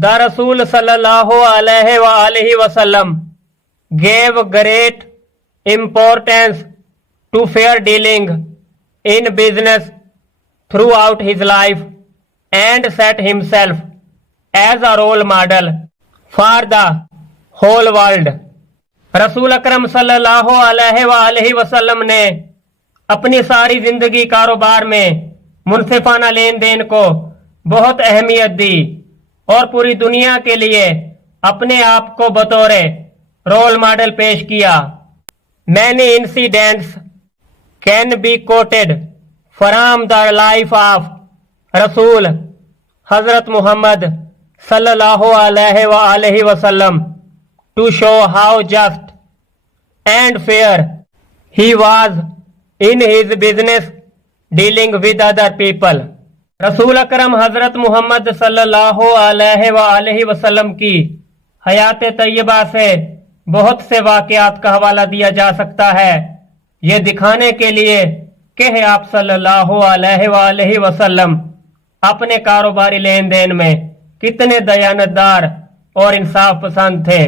The Rasul sallallahu alaihi wasallam gave great importance to fair dealing in business throughout his life and set himself as a role model for the whole world. रसूल अकरम सल्लल्लाहु अलैहि वसल्लम ने अपनी सारी जिंदगी कारोबार में मुनसिफाना लेन देन को बहुत अहमियत दी और पूरी दुनिया के लिए अपने आप को बतौर रोल मॉडल पेश किया. Many incidents can be quoted from the life of Rasul Hazrat Muhammad sallallahu alaihi wasallam to show how just and fair he was in his business dealing with other people. रसूल अकरम हजरत मोहम्मद सल्लल्लाहु अलैहि वसल्लम की हयात तैयबा से बहुत से वाक़यात का हवाला दिया जा सकता है, ये दिखाने के लिए कि आप सल्लल्लाहु अलैहि वसल्लम अपने कारोबारी लेन देन में कितने दयानतदार और इंसाफ पसंद थे.